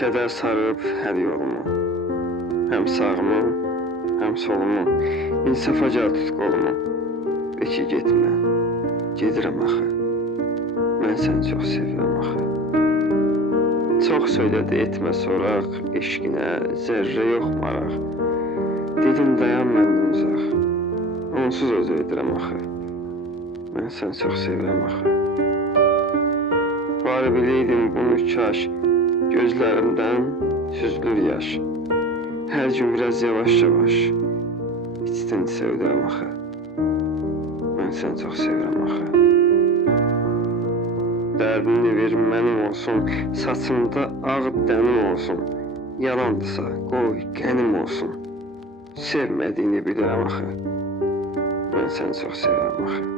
Kədər sarıb hər yolumu, həm sağımı, həm solumu, insafa gəl tut qolumu. De ki getmə, gedirəm axı, mən səni çox sevirəm axı. Çox söylədi etmə soraq, eşqinə zərrə yox maraq. Dedim dayan məndən uzaq, onsuz öz edirəm axı, mən səni çox sevirəm axı. Var bileydim bunu kaş, gözlərimdən süzülür yaş. Hər gün biraz yavaş-yavaş, içdən sevdirəm axı, mən səni çox sevirəm axı. Dərdini ver mənim olsun, saçımda ağ dənim olsun. Yalandırsa qoy qənim olsun, sevmədiyini bilirəm axı, mən səni çox sevirəm axı.